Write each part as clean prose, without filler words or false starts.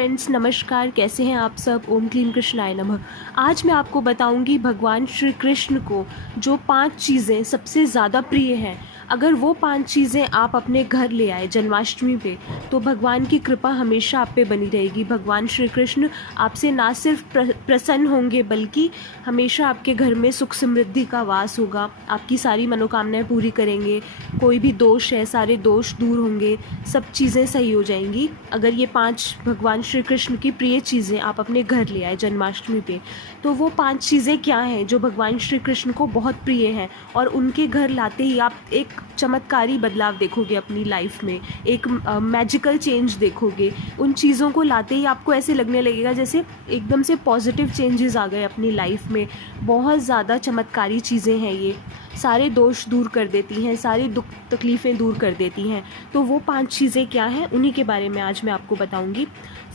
Friends, नमस्कार। कैसे हैं आप सब? ओम क्लीम कृष्णाय नमः। आज मैं आपको बताऊंगी भगवान श्री कृष्ण को जो 5 चीज़ें सबसे ज़्यादा प्रिय हैं, अगर वो 5 चीज़ें आप अपने घर ले आए जन्माष्टमी पे, तो भगवान की कृपा हमेशा आप पे बनी रहेगी। भगवान श्री कृष्ण आपसे ना सिर्फ प्रसन्न होंगे, बल्कि हमेशा आपके घर में सुख समृद्धि का वास होगा। आपकी सारी मनोकामनाएं पूरी करेंगे। कोई भी दोष है, सारे दोष दूर होंगे, सब चीज़ें सही हो जाएंगी अगर ये 5 भगवान श्री कृष्ण की प्रिय चीज़ें आप अपने घर ले आए जन्माष्टमी पे। तो वो 5 चीज़ें क्या हैं जो भगवान श्री कृष्ण को बहुत प्रिय हैं, और उनके घर लाते ही आप एक चमत्कारी बदलाव देखोगे अपनी लाइफ में, एक मैजिकल चेंज देखोगे। उन चीज़ों को लाते ही आपको ऐसे लगने लगेगा जैसे एकदम से पॉजिटिव चेंजेस आ गए अपनी लाइफ में। बहुत ज़्यादा चमत्कारी चीज़ें हैं ये, सारे दोष दूर कर देती हैं, सारी दुख तकलीफ़ें दूर कर देती हैं। तो वो 5 चीज़ें क्या हैं, उन्हीं के बारे में आज मैं आपको बताऊंगी।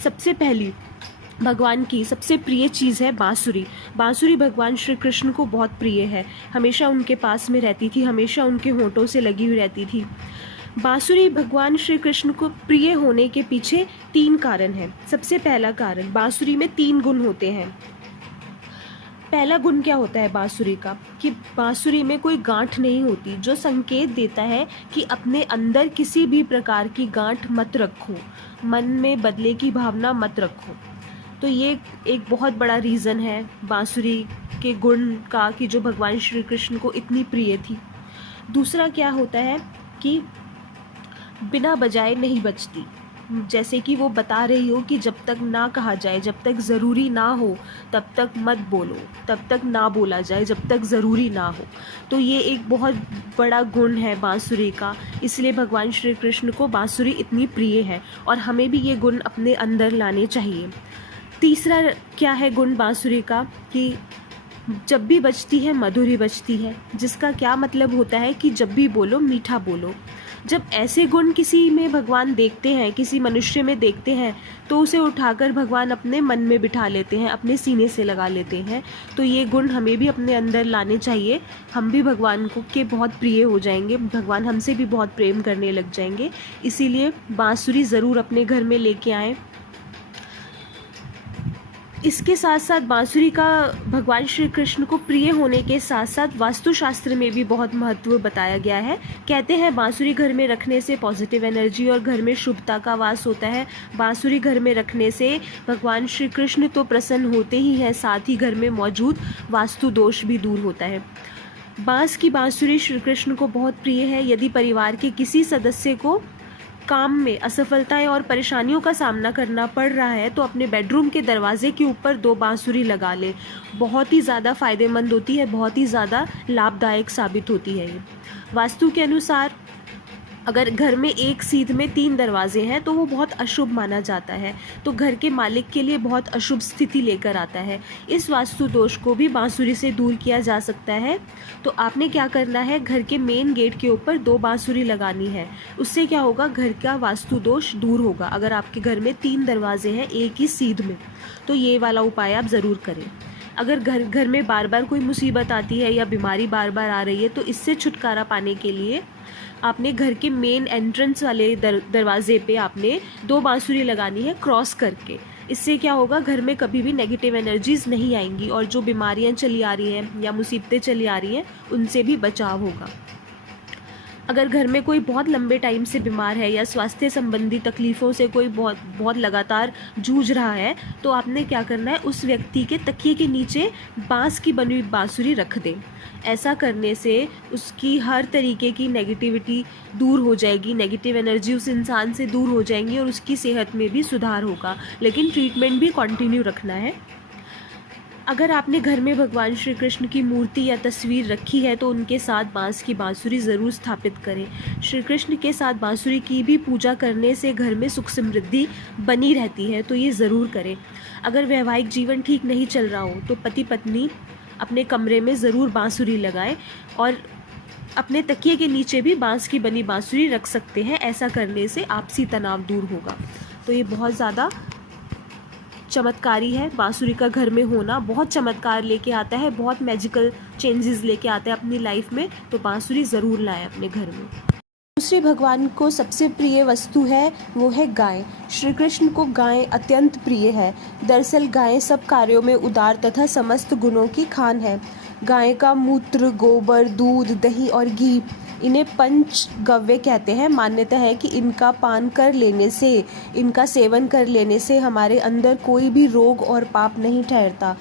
सबसे पहली भगवान की सबसे प्रिय चीज़ है बांसुरी। बांसुरी भगवान श्री कृष्ण को बहुत प्रिय है, हमेशा उनके पास में रहती थी, हमेशा उनके होंठों से लगी हुई रहती थी। बांसुरी भगवान श्री कृष्ण को प्रिय होने के पीछे 3 कारण हैं। सबसे पहला कारण, बांसुरी में 3 गुण होते हैं। पहला गुण क्या होता है बांसुरी का, कि बांसुरी में कोई गांठ नहीं होती, जो संकेत देता है कि अपने अंदर किसी भी प्रकार की गांठ मत रखो, मन में बदले की भावना मत रखो। तो ये एक बहुत बड़ा रीज़न है बांसुरी के गुण का, कि जो भगवान श्री कृष्ण को इतनी प्रिय थी। दूसरा क्या होता है कि बिना बजाए नहीं बजती। जैसे कि वो बता रही हो कि जब तक ना कहा जाए, जब तक ज़रूरी ना हो तब तक मत बोलो, तब तक ना बोला जाए जब तक ज़रूरी ना हो। तो ये एक बहुत बड़ा गुण है बांसुरी का, इसलिए भगवान श्री कृष्ण को बांसुरी इतनी प्रिय है, और हमें भी ये गुण अपने अंदर लाने चाहिए। तीसरा क्या है गुण बांसुरी का, कि जब भी बजती है मधुर ही बजती है, जिसका क्या मतलब होता है कि जब भी बोलो मीठा बोलो। जब ऐसे गुण किसी में भगवान देखते हैं, किसी मनुष्य में देखते हैं, तो उसे उठाकर भगवान अपने मन में बिठा लेते हैं, अपने सीने से लगा लेते हैं। तो ये गुण हमें भी अपने अंदर लाने चाहिए, हम भी भगवान को के बहुत प्रिय हो जाएंगे, भगवान हमसे भी बहुत प्रेम करने लग जाएंगे। इसीलिए बांसुरी ज़रूर अपने घर में लेके आएँ। इसके साथ साथ बांसुरी का भगवान श्री कृष्ण को प्रिय होने के साथ साथ वास्तुशास्त्र में भी बहुत महत्व बताया गया है। कहते हैं बांसुरी घर में रखने से पॉजिटिव एनर्जी और घर में शुभता का वास होता है। बांसुरी घर में रखने से भगवान श्री कृष्ण तो प्रसन्न होते ही हैं, साथ ही घर में मौजूद वास्तु दोष भी दूर होता है। बांस की बांसुरी श्री कृष्ण को बहुत प्रिय है। यदि परिवार के किसी सदस्य को काम में असफलताएं और परेशानियों का सामना करना पड़ रहा है, तो अपने बेडरूम के दरवाजे के ऊपर 2 बांसुरी लगा ले। बहुत ही ज़्यादा फ़ायदेमंद होती है, बहुत ही ज़्यादा लाभदायक साबित होती है ये। वास्तु के अनुसार अगर घर में एक सीध में 3 दरवाजे हैं तो वो बहुत अशुभ माना जाता है, तो घर के मालिक के लिए बहुत अशुभ स्थिति लेकर आता है। इस वास्तु दोष को भी बांसुरी से दूर किया जा सकता है। तो आपने क्या करना है, घर के मेन गेट के ऊपर 2 बांसुरी लगानी है। उससे क्या होगा, घर का वास्तु दोष दूर होगा। अगर आपके घर में 3 दरवाजे हैं एक ही सीध में, तो ये वाला उपाय आप ज़रूर करें। अगर घर में बार बार कोई मुसीबत आती है या बीमारी बार बार आ रही है, तो इससे छुटकारा पाने के लिए आपने घर के मेन एंट्रेंस वाले दरवाजे पे आपने 2 बांसुरी लगानी है क्रॉस करके। इससे क्या होगा, घर में कभी भी नेगेटिव एनर्जीज नहीं आएंगी, और जो बीमारियां चली आ रही हैं या मुसीबतें चली आ रही हैं उनसे भी बचाव होगा। अगर घर में कोई बहुत लंबे टाइम से बीमार है या स्वास्थ्य संबंधी तकलीफ़ों से कोई बहुत लगातार जूझ रहा है, तो आपने क्या करना है, उस व्यक्ति के तकिए के नीचे बांस की बनी हुई बांसुरी रख दें। ऐसा करने से उसकी हर तरीके की नेगेटिविटी दूर हो जाएगी, नेगेटिव एनर्जी उस इंसान से दूर हो जाएंगी, और उसकी सेहत में भी सुधार होगा। लेकिन ट्रीटमेंट भी कंटिन्यू रखना है। अगर आपने घर में भगवान श्री कृष्ण की मूर्ति या तस्वीर रखी है, तो उनके साथ बांस की बांसुरी ज़रूर स्थापित करें। श्री कृष्ण के साथ बांसुरी की भी पूजा करने से घर में सुख समृद्धि बनी रहती है, तो ये ज़रूर करें। अगर वैवाहिक जीवन ठीक नहीं चल रहा हो, तो पति पत्नी अपने कमरे में ज़रूर बांसुरी लगाएं, और अपने तकिए के नीचे भी बांस की बनी बांसुरी रख सकते हैं। ऐसा करने से आपसी तनाव दूर होगा। तो ये बहुत ज़्यादा चमत्कारी है, बांसुरी का घर में होना बहुत चमत्कार लेके आता है, बहुत मैजिकल चेंजेस लेके आता है अपनी लाइफ में। तो बांसुरी ज़रूर लाएं अपने घर में। दूसरी भगवान को सबसे प्रिय वस्तु है वो है गाय। श्री कृष्ण को गाय अत्यंत प्रिय है। दरअसल गाय सब कार्यों में उदार तथा समस्त गुणों की खान है। गाय का मूत्र, गोबर, दूध, दही और घी, इन्हें पंचगव्य कहते हैं। मान्यता है कि इनका पान कर लेने से, इनका सेवन कर लेने से हमारे अंदर कोई भी रोग और पाप नहीं ठहरता।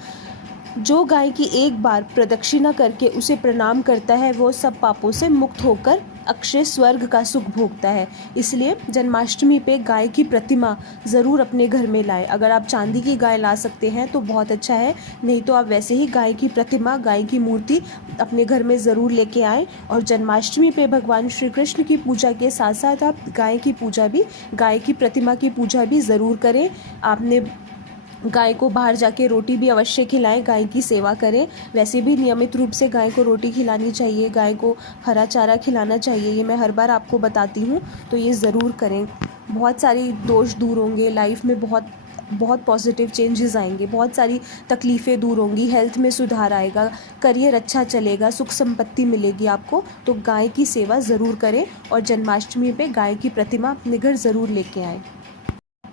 जो गाय की एक बार प्रदक्षिणा करके उसे प्रणाम करता है वो सब पापों से मुक्त होकर अक्षय स्वर्ग का सुख भोगता है। इसलिए जन्माष्टमी पे गाय की प्रतिमा ज़रूर अपने घर में लाएं। अगर आप चांदी की गाय ला सकते हैं तो बहुत अच्छा है, नहीं तो आप वैसे ही गाय की प्रतिमा, गाय की मूर्ति अपने घर में ज़रूर लेके आएँ। और जन्माष्टमी पे भगवान श्री कृष्ण की पूजा के साथ साथ आप गाय की पूजा भी, गाय की प्रतिमा की पूजा भी ज़रूर करें। आपने गाय को बाहर जाके रोटी भी अवश्य खिलाएं, गाय की सेवा करें। वैसे भी नियमित रूप से गाय को रोटी खिलानी चाहिए, गाय को हरा चारा खिलाना चाहिए। ये मैं हर बार आपको बताती हूँ, तो ये ज़रूर करें। बहुत सारी दोष दूर होंगे लाइफ में, बहुत पॉजिटिव चेंजेस आएंगे, बहुत सारी तकलीफ़ें दूर होंगी, हेल्थ में सुधार आएगा, करियर अच्छा चलेगा, सुख संपत्ति मिलेगी आपको। तो गाय की सेवा ज़रूर करें और जन्माष्टमी पे गाय की प्रतिमा अपने घर ज़रूर लेके आएँ।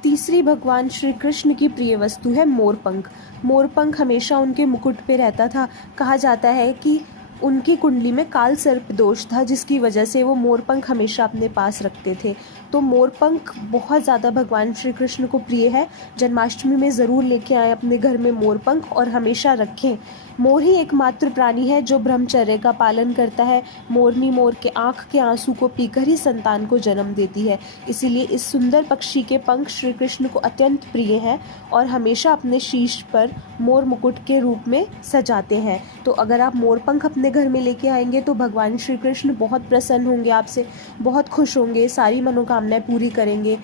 तीसरी भगवान श्री कृष्ण की प्रिय वस्तु है मोरपंख। मोरपंख हमेशा उनके मुकुट पे रहता था। कहा जाता है कि उनकी कुंडली में काल सर्प दोष था, जिसकी वजह से वो मोरपंख हमेशा अपने पास रखते थे। तो मोरपंख बहुत ज़्यादा भगवान श्री कृष्ण को प्रिय है। जन्माष्टमी में ज़रूर लेके आएँ अपने घर में मोरपंख और हमेशा रखें। मोर ही एकमात्र प्राणी है जो ब्रह्मचर्य का पालन करता है। मोरनी मोर के आँख के आंसू को पीकर ही संतान को जन्म देती है। इसीलिए इस सुंदर पक्षी के पंख श्री कृष्ण को अत्यंत प्रिय हैं और हमेशा अपने शीश पर मोर मुकुट के रूप में सजाते हैं। तो अगर आप मोरपंख अपने घर में लेके आएंगे तो भगवान श्री कृष्ण बहुत प्रसन्न होंगे आपसे, बहुत खुश होंगे, सारी मनोकामनाएं पूरी करेंगे।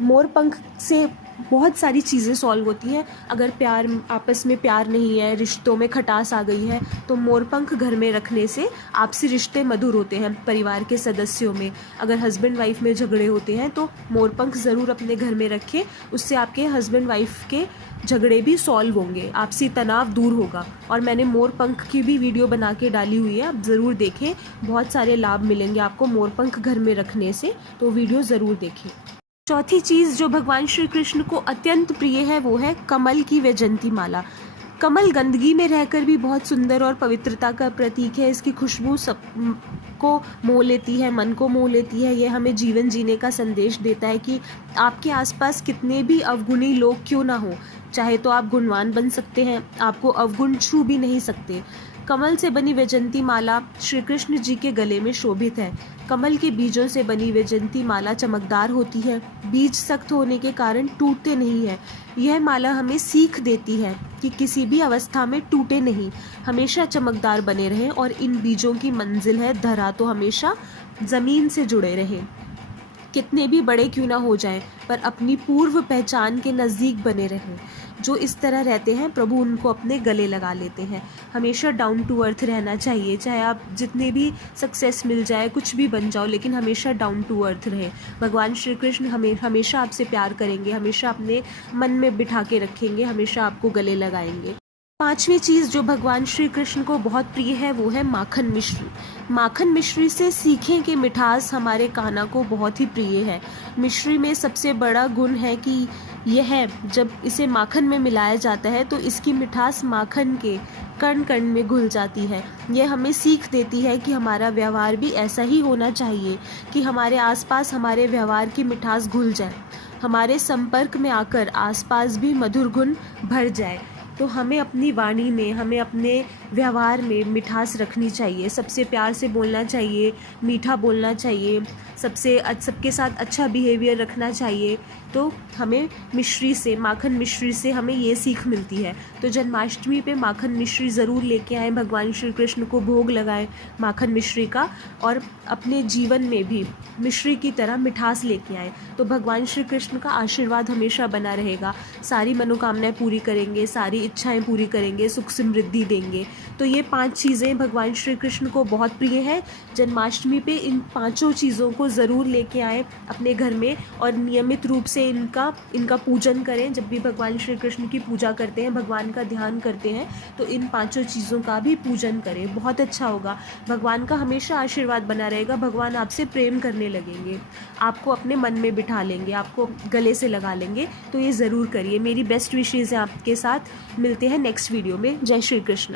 मोरपंख से बहुत सारी चीज़ें सॉल्व होती हैं। अगर प्यार, आपस में प्यार नहीं है, रिश्तों में खटास आ गई है, तो मोरपंख घर में रखने से आपसी रिश्ते मधुर होते हैं। परिवार के सदस्यों में अगर हस्बैंड वाइफ में झगड़े होते हैं तो मोरपंख ज़रूर अपने घर में रखें। उससे आपके हस्बैंड वाइफ के झगड़े भी सॉल्व होंगे, आपसी तनाव दूर होगा। और मैंने मोरपंख की भी वीडियो बना के डाली हुई है, आप ज़रूर देखें। बहुत सारे लाभ मिलेंगे आपको मोरपंख घर में रखने से, तो वीडियो ज़रूर देखें। चौथी चीज़ जो भगवान श्री कृष्ण को अत्यंत प्रिय है वो है कमल की वैजयंती माला। कमल गंदगी में रहकर भी बहुत सुंदर और पवित्रता का प्रतीक है। इसकी खुशबू सब को मोह लेती है, मन को मोह लेती है। ये हमें जीवन जीने का संदेश देता है कि आपके आसपास कितने भी अवगुणी लोग क्यों ना हो, चाहे तो आप गुणवान बन सकते हैं, आपको अवगुण छू भी नहीं सकते। कमल से बनी वैजयंती माला श्री कृष्ण जी के गले में शोभित है। कमल के बीजों से बनी वैजयंती माला चमकदार होती है। बीज सख्त होने के कारण टूटते नहीं है। यह माला हमें सीख देती है कि किसी भी अवस्था में टूटे नहीं, हमेशा चमकदार बने रहें। और इन बीजों की मंजिल है धरा, तो हमेशा ज़मीन से जुड़े रहें। कितने भी बड़े क्यों ना हो जाएं, पर अपनी पूर्व पहचान के नज़दीक बने रहें। जो इस तरह रहते हैं प्रभु उनको अपने गले लगा लेते हैं। हमेशा डाउन टू अर्थ रहना चाहिए, चाहे आप जितने भी सक्सेस मिल जाए, कुछ भी बन जाओ, लेकिन हमेशा डाउन टू अर्थ रहें। भगवान श्री कृष्ण हमेशा आपसे प्यार करेंगे, हमेशा अपने मन में बिठा के रखेंगे, हमेशा आपको गले लगाएंगे। पांचवी चीज़ जो भगवान श्री कृष्ण को बहुत प्रिय है वो है माखन मिश्री। माखन मिश्री से सीखें कि मिठास हमारे कान्हा को बहुत ही प्रिय है। मिश्री में सबसे बड़ा गुण है कि यह जब इसे माखन में मिलाया जाता है तो इसकी मिठास माखन के कण कण में घुल जाती है। यह हमें सीख देती है कि हमारा व्यवहार भी ऐसा ही होना चाहिए कि हमारे आसपास हमारे व्यवहार की मिठास घुल जाए, हमारे संपर्क में आकर आसपास भी मधुर गुण भर जाए। तो हमें अपनी वाणी में, हमें अपने व्यवहार में मिठास रखनी चाहिए, सबसे प्यार से बोलना चाहिए, मीठा बोलना चाहिए, सबके साथ अच्छा बिहेवियर रखना चाहिए। तो हमें मिश्री से, माखन मिश्री से हमें ये सीख मिलती है। तो जन्माष्टमी पे माखन मिश्री ज़रूर लेके आएँ, भगवान श्री कृष्ण को भोग लगाएं माखन मिश्री का, और अपने जीवन में भी मिश्री की तरह मिठास लेके आएँ। तो भगवान श्री कृष्ण का आशीर्वाद हमेशा बना रहेगा, सारी मनोकामनाएं पूरी करेंगे, सारी इच्छाएं पूरी करेंगे, सुख समृद्धि देंगे। तो ये 5 चीज़ें भगवान श्री कृष्ण को बहुत प्रिय हैं। जन्माष्टमी पे इन पाँचों चीज़ों को ज़रूर लेके आएँ अपने घर में और नियमित रूप से इनका पूजन करें। जब भी भगवान श्री कृष्ण की पूजा करते हैं, भगवान का ध्यान करते हैं, तो इन पाँचों चीज़ों का भी पूजन करें। बहुत अच्छा होगा, भगवान का हमेशा आशीर्वाद बना रहेगा, भगवान आपसे प्रेम करने लगेंगे, आपको अपने मन में बिठा लेंगे, आपको गले से लगा लेंगे। तो ये ज़रूर करिए। मेरी बेस्ट विशेज़ हैं आपके साथ। मिलते हैं नेक्स्ट वीडियो में। जय श्री कृष्ण।